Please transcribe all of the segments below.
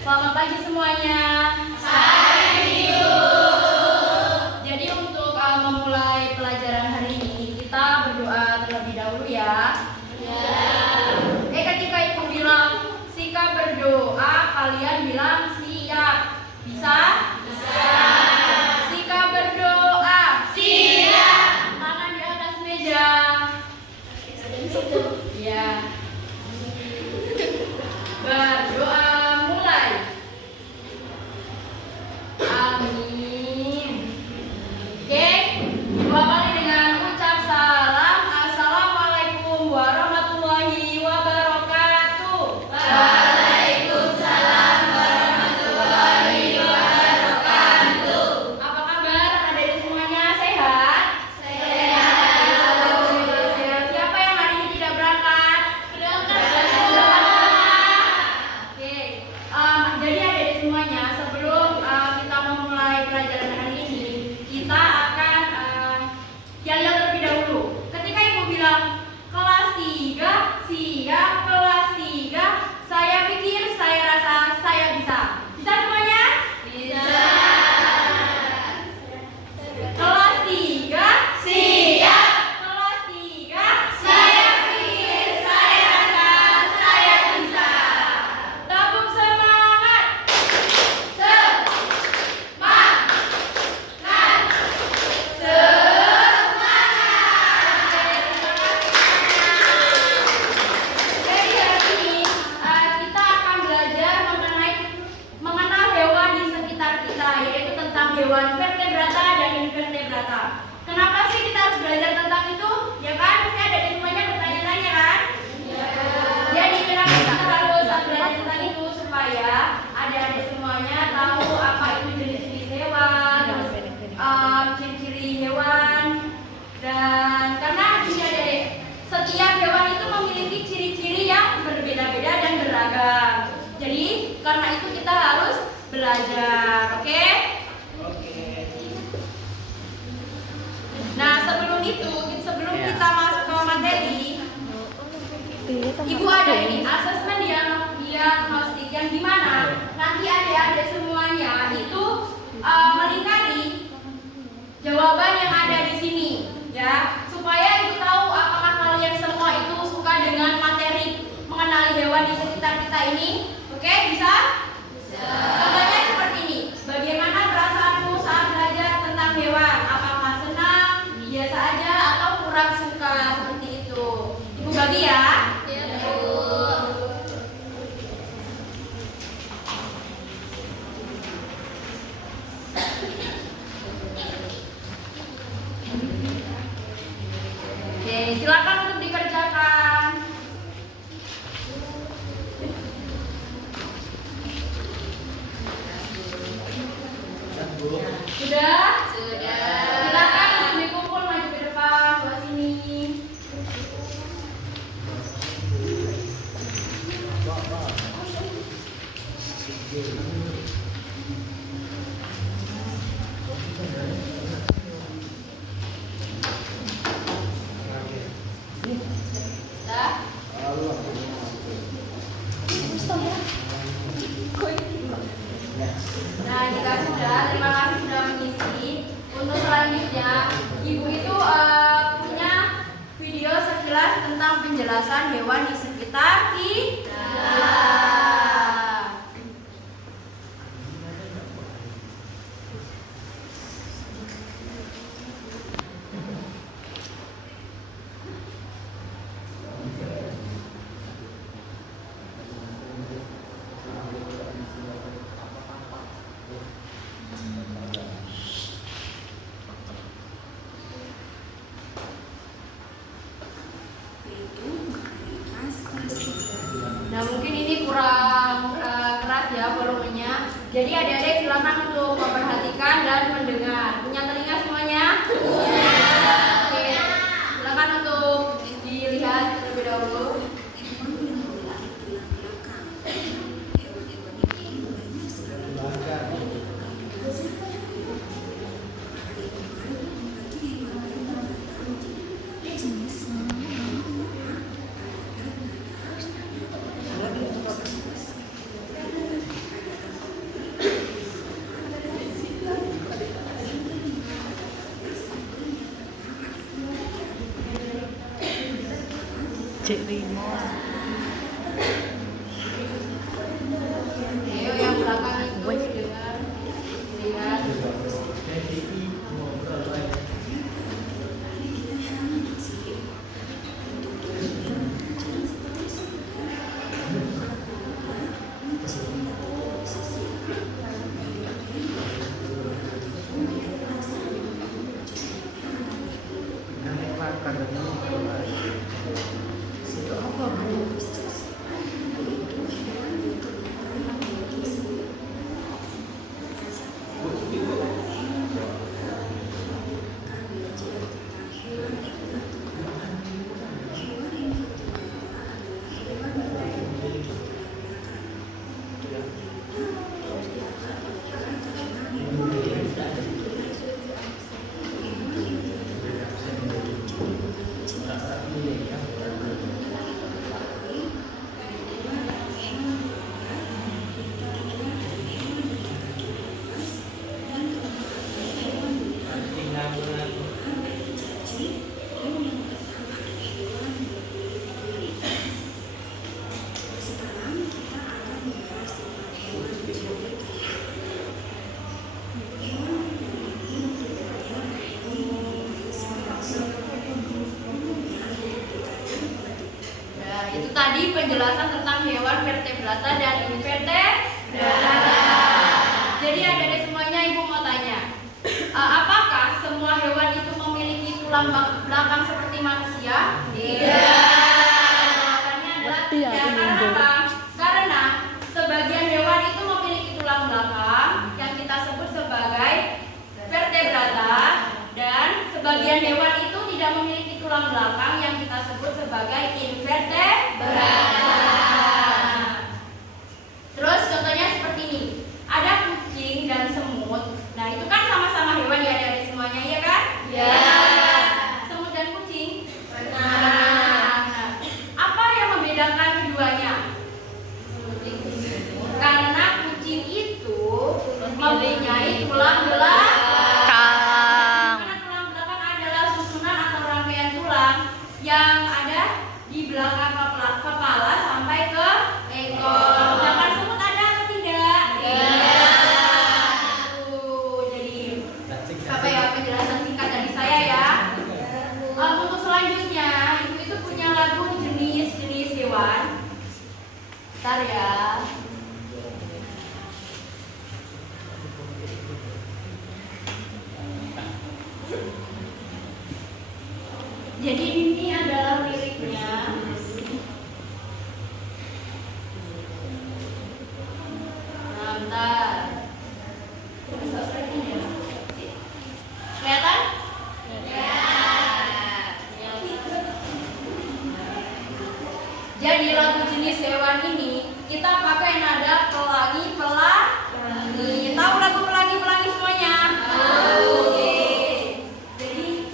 Selamat pagi semuanya. Pagi, Bu. Jadi untuk memulai pelajaran hari ini, kita berdoa terlebih dahulu ya. Ketika Ibu bilang sikap berdoa, kalian bilang siap. Bisa? Bisa. Sikap berdoa. Siap. Tangan di atas meja. Ya. Berdoa mulai. Amin. Oke, dua kali dengan ucap salam. Assalamualaikum warahmatullahi wabarakatuh. Waalaikumsalam warahmatullahi wabarakatuh. Apa kabar adik-adik semuanya? Sehat? Sehat. Alhamdulillah sehat. Siapa yang hari ini tidak berangkat? Berangkat semua. Oke, jadi adik-adik semuanya, sebelum kita memulai pelajaran hari ini, kita akan lihat terlebih dahulu. Ketika Ibu bilang kelas 3 siap, kelas 3, saya pikir, saya rasa, saya bisa. Bisa semuanya? Bisa. Kelas 3 Siap. kelas 3 Saya pikir, saya rasa, saya bisa. Tepuk semangat. Semangat. Jadi hari ini kita akan belajar mengenal hewan di sekitar kita, yaitu tentang hewan vertebrata dan invertebrata. Kenapa sih kita harus belajar tentang itu? Ya kan, pasti ada di semuanya bertanya-tanya kan? Jadi kenapa kita harus belajar tentang itu supaya adik-adik semuanya tahu apa itu jenis-jenis hewan, ciri-ciri hewan, dan karena gini adik-adik, setiap hewan itu memiliki ciri-ciri yang berbeda-beda dan beragam. Jadi karena itu kita harus belajar, oke? Nah sebelum kita masuk ke materi, Ibu ada ini asesmen diagnostik yang dimana nanti adik-adik semuanya itu melingkari jawaban yang ada di sini, ya, supaya Ibu tahu apakah kalian semua itu suka dengan materi mengenali hewan di sekitar kita ini. Oke, bisa? Contohnya seperti ini. Bagaimana perasaanmu saat belajar tentang hewan? Apakah senang, biasa aja, atau kurang suka seperti itu? Ibu bagi ya. Oke, silakan untuk dikerjakan. Sudah? Silakan untuk dikumpul maju ke depan, ke sini. Sudah? Nah, jika sudah, terima kasih sudah mengisi. Untuk selanjutnya, Ibu itu punya video sekilas tentang penjelasan hewan di sekitar kita. Nah mungkin ini kurang keras ya volumenya. Jadi adik-adik silakan untuk memperhatikan dan mendengar. Punya telinga semuanya? Oke. Silakan untuk dilihat terlebih dahulu. Cik Rimo. Ayo yang belakang itu dengar, lihat. Itu tadi penjelasan tentang hewan vertebrata dan invertebrata. Jadi adik-adik semuanya, Ibu mau tanya, apakah semua hewan itu memiliki tulang belakang seperti manusia? Jawabannya adalah tidak. Karena apa? Karena sebagian hewan itu memiliki tulang belakang yang kita sebut sebagai vertebrata, dan sebagian hewan itu tidak memiliki tulang belakang yang kita sebut sebagai invertebrata. Terus contohnya seperti ini. Ada kucing dan semut. Nah, itu kan sama-sama hewan ya dari semuanya, iya kan? Ya. Semut dan kucing. Benar. Nah, apa yang membedakan keduanya? Karena kucing itu mempunyai tulang belakang. Karena tulang belakang adalah susunan atau rangkaian tulang yang ada di belakang kepala sampai ke ekor. Sedangkan semut ada atau tidak? Jadi apa ya penjelasan singkat dari saya ya. Untuk selanjutnya, Ibu itu punya lagu jenis-jenis hewan. Bentar ya. Jadi ini adalah liriknya. Nah, bentar. Kelihatan? Jadi lagu jenis hewan ini kita pakai nada pelangi. Tahu lagu pelangi semuanya? Oke. Jadi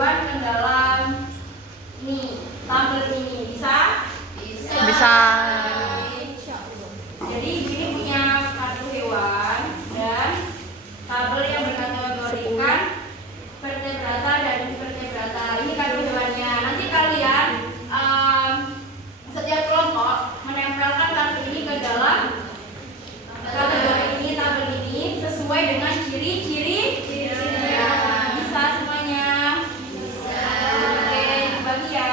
hewan ke dalam ini tabel ini bisa? Bisa. Jadi ini punya kartu hewan dan tabel yang berkategorikan vertebrata dan invertebrata. Ini kartu hewannya. Nanti kalian setiap kelompok menempelkan kartu ini ke dalam kategori ini, tabel ini sesuai dengan ciri-cirinya. Bisa semuanya? Bisa. Oke, dibagi ya.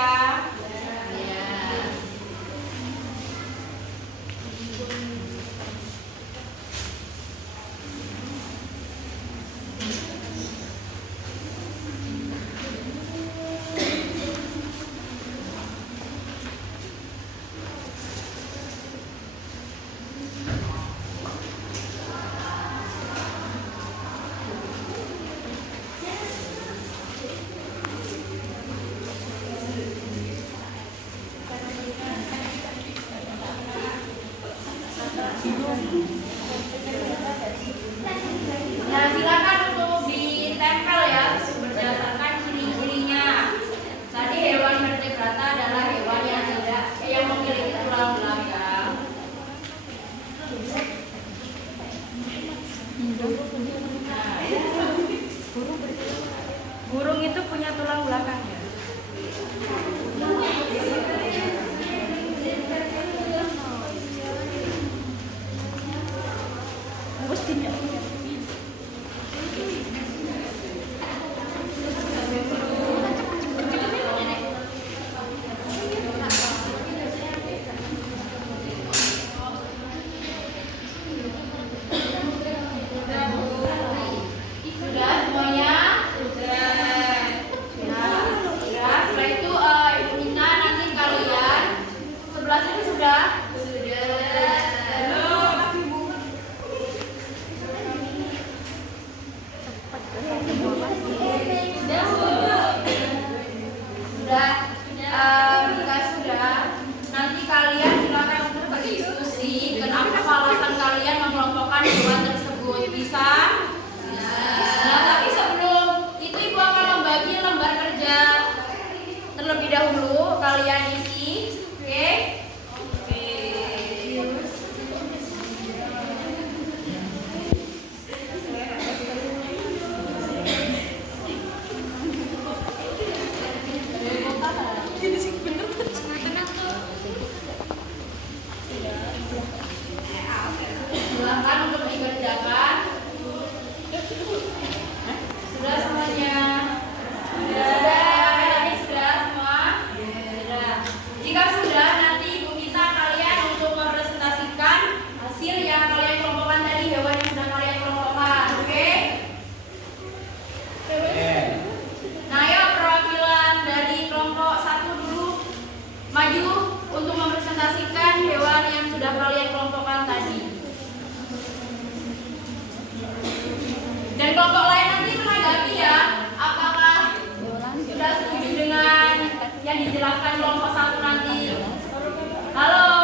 Nah, silakan untuk ditempel ya berdasarkan ciri-cirinya. Tadi hewan vertebrata adalah hewan yang memiliki tulang belakang. Burung itu punya tulang belakang ya? Sudah semuanya? Sudah. Nah, sudah. Setelah itu Ibu Nina nanti kalian sebelah sini sudah? Sudah. Jika sudah, nanti kalian silakan untuk berdiskusi kenapa alasan kalian mengelompokkan hewan tersebut. Bisa? Nah, tapi sebelum itu Ibu akan membagi lembar kerja terlebih dahulu. Kalian isi, oke? Silakan untuk dikerjakan. Sudah semuanya? Sudah. Sudah semua? Sudah. Jika sudah, nanti Ibu minta kalian untuk merepresentasikan hasil yang kalian kelompokkan tadi, hewan yang sudah kalian kelompokkan, oke? Nah, ayo perwakilan dari kelompok 1 dulu maju untuk merepresentasikan hewan yang sudah kalian kelompokkan tadi. Dan kelompok lain nanti menanggapi ya, apakah sudah setuju dengan yang dijelaskan kelompok 1 nanti. Halo.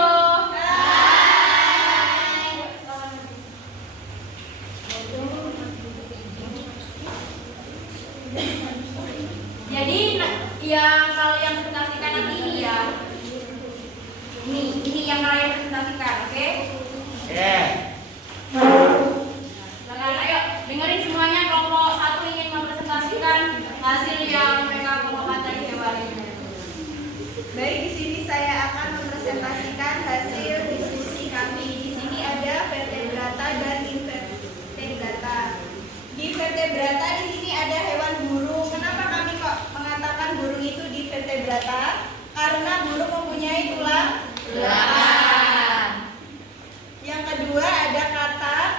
Jadi yang kalian presentasikan nanti ini ya. Ini yang kalian presentasikan, oke? Silakan, ayo dengerin semuanya. Kelompok 1 ingin mempresentasikan hasil yang mereka kelompokkan tadi hewan ini. Baik, di sini saya akan mempresentasikan hasil diskusi kami. Di sini ada vertebrata dan invertebrata. Di vertebrata di sini ada hewan burung. Kenapa kami kok mengatakan burung itu di vertebrata? Karena burung mempunyai tulang belakang. Yang kedua ada katak,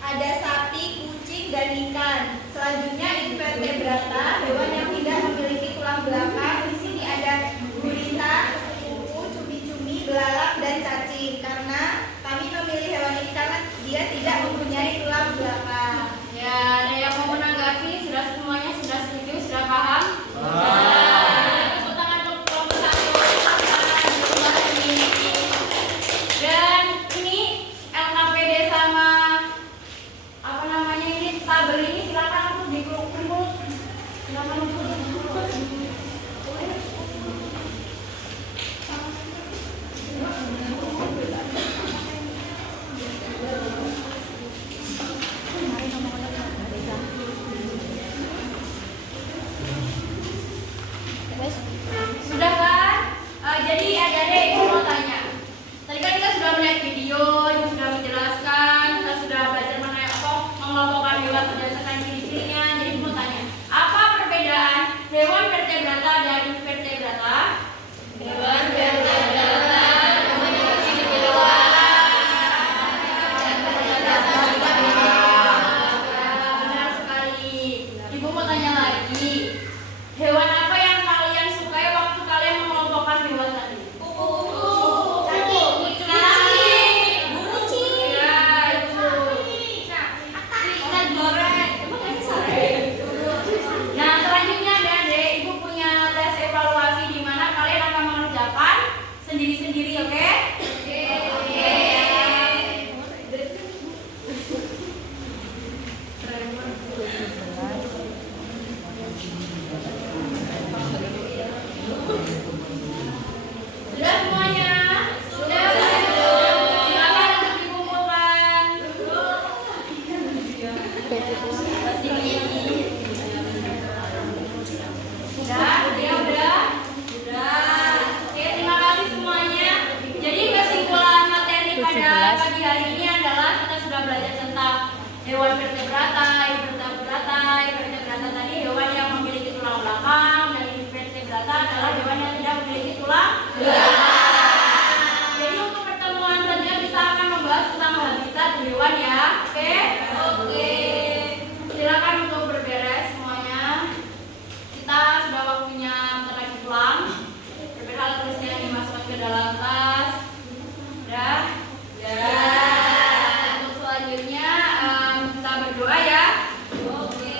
ada sapi, kucing, dan ikan. Selanjutnya invertebrata, hewan yang tidak memiliki tulang belakang. Di sini ada gurita, kuku, cumi-cumi, belalang, dan cacing. Karena kami memilih hewan ini karena dia tidak mempunyai tulang belakang. Ya, ada yang mau menanggapi? Sudah semuanya sudah setuju, sudah paham? Tepuk tangan untuk kelompok 1. Dan ini LKPD sama apa namanya ini tabel ini silakan untuk dikumpul. Silakan untuk Udah. Oke, terima kasih semuanya. Jadi kesimpulan materi pada pagi hari ini adalah kita sudah belajar tentang hewan vertebrata, invertebrata tadi hewan yang memiliki tulang belakang, dan invertebrata adalah hewan yang tidak memiliki tulang belakang. Jadi untuk pertemuan selanjutnya kita akan membahas tentang habitat hewan ya. Oke. Silakan untuk berberes semuanya. Kita sudah waktunya bentar lagi pulang. Berbekal tulisnya yang dimasukkan ke dalam tas. Udah? Untuk selanjutnya kita berdoa ya. Oke.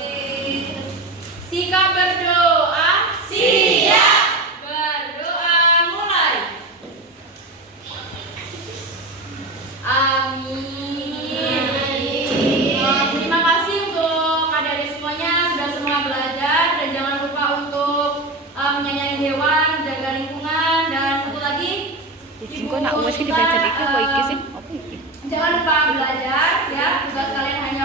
Sikap berdoa. Siap. Berdoa mulai. Amin. Terima kasih untuk adik-adik semuanya sudah semua belajar, dan jangan lupa untuk menyayangi hewan, jaga lingkungan, dan satu lagi Kok nak uas kita baca itu kok iki sih? Apa iki? jangan lupa belajar ya. Tugas kalian hanya